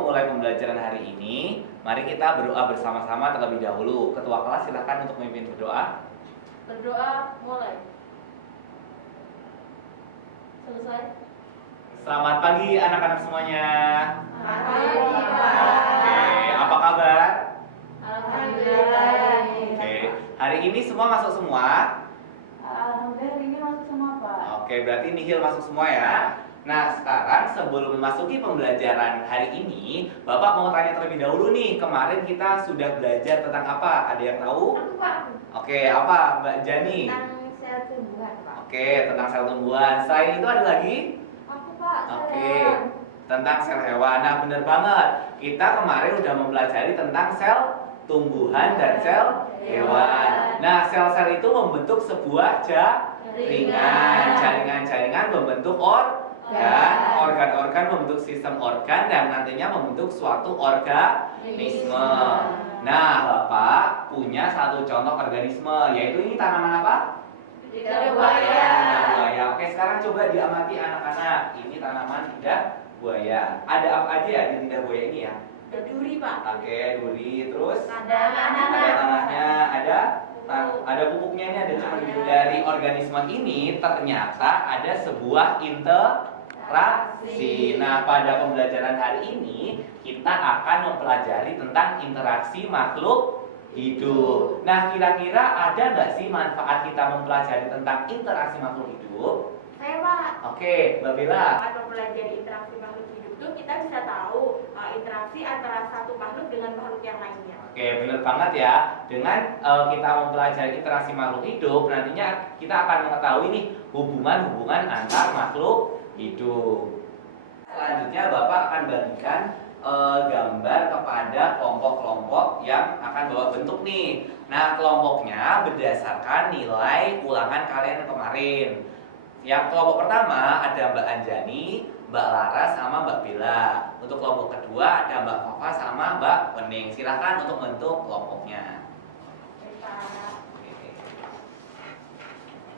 sebelum mulai pembelajaran hari ini, mari kita berdoa bersama-sama terlebih dahulu. Ketua kelas silakan untuk memimpin berdoa. Berdoa mulai. Selesai. Selamat pagi anak-anak semuanya. Pagi, Pak. Oke, apa kabar? Alhamdulillah. Oke, hari ini semua masuk semua? Alhamdulillah ini masuk semua, Pak. Oke, berarti nihil masuk semua ya. Nah, sekarang sebelum memasuki pembelajaran hari ini, Bapak mau tanya terlebih dahulu nih. Kemarin kita sudah belajar tentang apa? Ada yang tahu? Aku, Pak. Oke, apa Mbak Jani? Tentang sel tumbuhan, Pak. Oke, tentang sel tumbuhan. Selain itu ada lagi? Aku, Pak. Oke, tentang sel hewan. Nah, benar banget. Kita kemarin udah mempelajari tentang sel tumbuhan dan sel hewan. Nah, sel-sel itu membentuk sebuah jaringan. Jaringan-jaringan membentuk organ membentuk sistem organ dan nantinya membentuk suatu organisme. Nah, Bapak punya satu contoh organisme, yaitu ini tanaman apa? Lidah buaya. Lidah buaya. Oke, sekarang coba diamati anak-anak. Ini tanaman lidah buaya. Ada apa aja ya di lidah buaya ini ya? Ada duri, Pak. Oke, duri, terus Ada ada tanahnya, ada pupuknya, ini ada cemuri. Dari organisme ini ternyata ada sebuah interaksi. Nah, pada pembelajaran hari ini kita akan mempelajari tentang interaksi makhluk hidup. Nah, kira-kira ada nggak sih manfaat kita mempelajari tentang interaksi makhluk hidup? Saya, Pak. Oke, Mbak Bella. Atau mempelajari interaksi makhluk hidup itu kita bisa tahu interaksi antara satu makhluk dengan makhluk yang lainnya. Oke, benar banget ya. Dengan kita mempelajari interaksi makhluk hidup, nantinya kita akan mengetahui nih hubungan-hubungan antar makhluk hidup. Selanjutnya Bapak akan bagikan gambar kepada kelompok-kelompok yang akan Bapak bentuk nih. Nah, kelompoknya berdasarkan nilai ulangan kalian kemarin. Yang kelompok pertama ada Mbak Anjani, Mbak Lara sama Mbak Bella. Untuk kelompok kedua ada Mbak Fafa sama Mbak Wening. Silahkan untuk bentuk kelompoknya.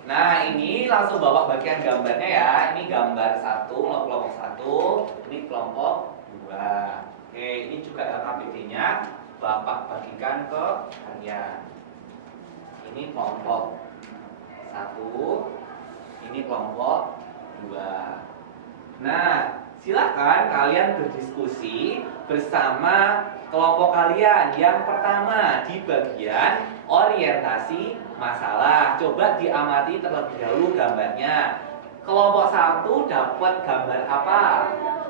Nah, ini langsung Bapak bagian gambarnya ya. Ini gambar satu, kelompok satu. Ini kelompok dua. Oke, ini juga LKPD-nya Bapak bagikan ke kalian. Ini kelompok satu. Ini kelompok dua. Nah, silakan kalian berdiskusi bersama kelompok kalian. Yang pertama di bagian orientasi masalah. Coba diamati terlebih dahulu gambarnya. Kelompok satu dapat gambar apa?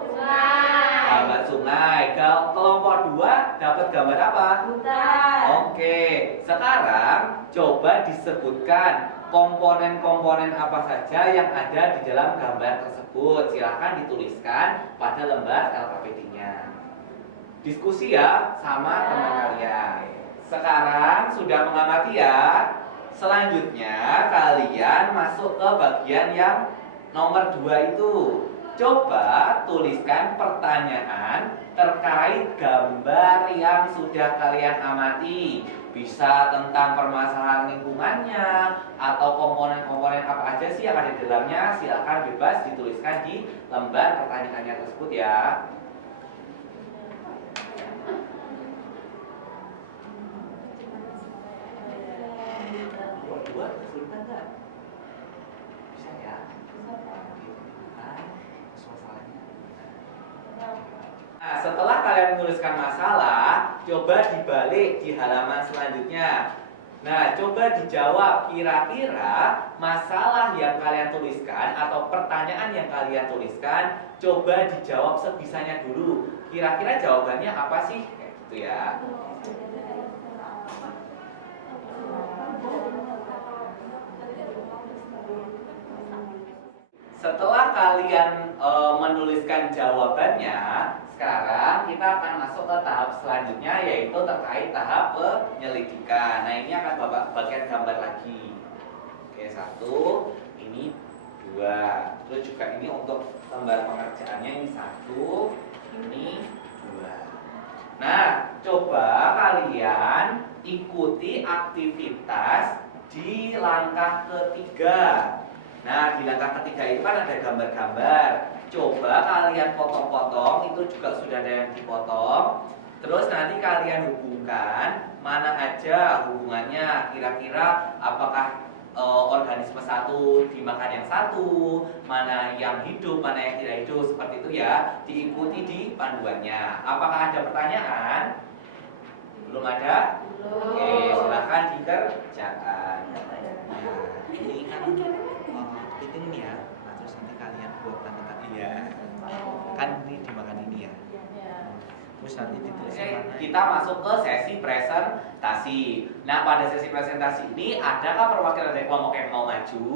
Sungai. Gambar sungai. Kelompok dua dapat gambar apa? Hutan. Oke, sekarang coba disebutkan komponen-komponen apa saja yang ada di dalam gambar tersebut. Silahkan dituliskan pada lembar LKPD-nya. Diskusi ya sama teman kalian. Sekarang sudah mengamati ya. Selanjutnya kalian masuk ke bagian yang nomor 2 itu. Coba tuliskan pertanyaan terkait gambar yang sudah kalian amati. Bisa tentang permasalahan lingkungannya atau komponen-komponen apa aja sih yang ada di dalamnya. Silakan bebas dituliskan di lembar pertanyaannya tersebut ya. Dua kesulitan nggak? Bisa ya? Nah, setelah kalian menuliskan masalah, coba dibalik di halaman selanjutnya. Nah, coba dijawab kira-kira masalah yang kalian tuliskan atau pertanyaan yang kalian tuliskan, coba dijawab sebisanya dulu. Kira-kira jawabannya apa sih? Kayak gitu ya. Setelah kalian menuliskan jawabannya, sekarang kita akan masuk ke tahap selanjutnya, yaitu terkait tahap penyelidikan. Nah, ini akan Bapak bagian gambar lagi. Oke, satu, ini dua. Terus juga ini untuk lembar pengerjaannya, ini satu, ini dua. Nah, coba kalian ikuti aktivitas di langkah ketiga. Nah, di langkah ketiga itu kan ada gambar-gambar. coba kalian potong-potong, itu juga sudah ada yang dipotong. Terus nanti kalian hubungkan mana aja hubungannya, kira-kira apakah organisme satu dimakan yang satu, mana yang hidup, mana yang tidak hidup, seperti itu ya. Diikuti di panduannya. Apakah ada pertanyaan? Belum ada? Belum. Oke, silakan dikerjakan. Nah, ini kan hitung nih ya. Nah, terus nanti kalian buat tanda-tanda ya. Kan ini dimakan ini ya. Terus nanti ditulis mana? Kita masuk ke sesi presentasi. Nah, pada sesi presentasi ini adakah perwakilan dari kelompok yang mau maju?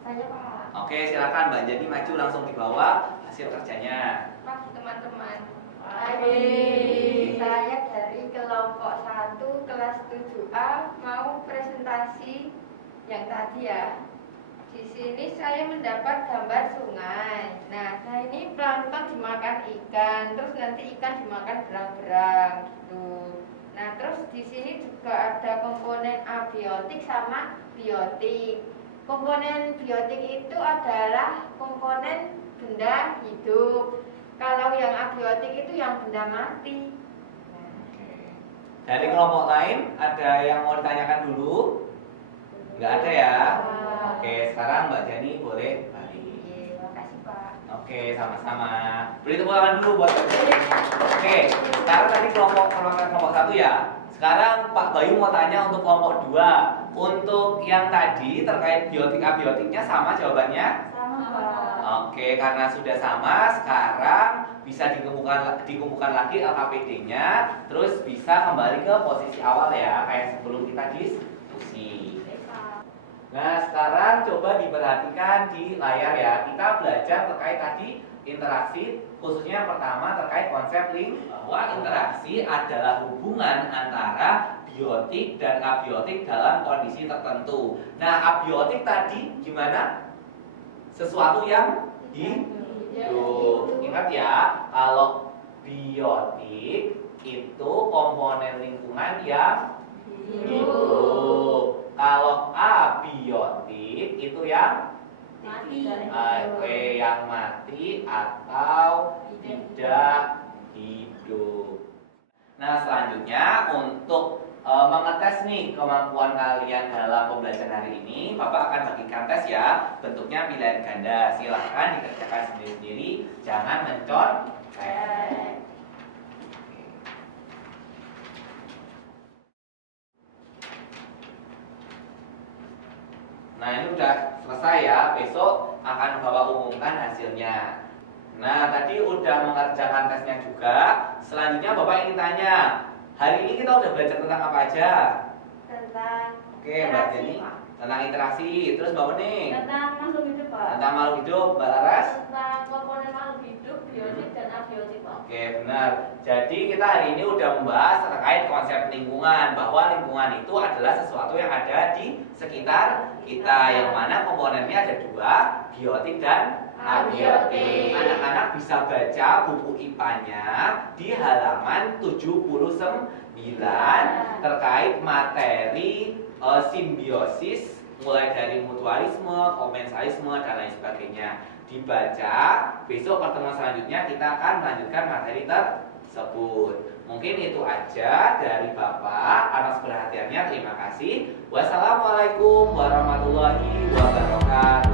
Saya Pak. Oke, silakan Mbak Jadi maju langsung dibawa hasil kerjanya. Pagi teman-teman. Pagi. Saya dari kelompok 1 kelas 7A mau presentasi yang tadi ya. Di sini saya mendapat gambar sungai. Nah ini plankton dimakan ikan, terus nanti ikan dimakan berang-berang gitu. Nah terus di sini juga ada komponen abiotik sama biotik. Komponen biotik itu adalah komponen benda hidup. Kalau yang abiotik itu yang benda mati. Oke. Dari kelompok lain ada yang mau ditanyakan dulu? Nggak ada ya? Oke, sekarang Mbak Jani boleh balik. Iya, makasih Pak. Oke, sama-sama. Beri tepuk tangan dulu buat Mbak Jani. Oke, sekarang tadi kelompok 1 ya. Sekarang Pak Bayu mau tanya untuk kelompok 2. Untuk yang tadi terkait biotik abiotiknya sama jawabannya? Sama Pak. Oke, karena sudah sama, sekarang bisa dikumpulkan lagi LKPD-nya, terus bisa kembali ke posisi awal ya, kayak sebelum kita diskusi. Nah, sekarang coba diperhatikan di layar ya. Kita belajar terkait tadi interaksi, khususnya yang pertama terkait konsep link, bahwa interaksi adalah hubungan antara biotik dan abiotik dalam kondisi tertentu. Nah, abiotik tadi gimana? Sesuatu yang hidup. Ingat ya, kalau biotik itu komponen lingkungan yang hidup. Kalau abiotik itu yang Mati. yang mati atau tidak hidup. Nah, selanjutnya untuk mengetes nih kemampuan kalian dalam pembelajaran hari ini, Bapak akan bagikan tes ya, bentuknya pilihan ganda. Silahkan dikerjakan sendiri-sendiri, jangan mencontek. Nah, ini udah selesai ya, besok akan Bapak umumkan hasilnya. Nah, tadi udah mengerjakan tesnya juga. Selanjutnya Bapak ingin tanya, hari ini kita udah belajar tentang apa aja? Tentang Oke, Mbak Jenny, tentang interaksi. Terus Mbak Weni, Tentang makhluk hidup Pak. tentang makhluk hidup. Mbak Laras? Tentang komponen makhluk hidup, biotik dan abiotik Pak. Oke, benar. Jadi kita hari ini udah membahas terkait konsep lingkungan, bahwa lingkungan itu adalah sesuatu yang ada di sekitar kita, yang mana komponennya ada 2, biotik dan abiotik. Anak-anak bisa baca buku IPA-nya di halaman 79 terkait materi simbiosis, mulai dari mutualisme, komensalisme, dan lain sebagainya. Dibaca, besok pertemuan selanjutnya kita akan melanjutkan materi tersebut. Mungkin itu aja dari Bapak. Atas perhatiannya terima kasih. Wassalamualaikum warahmatullahi wabarakatuh.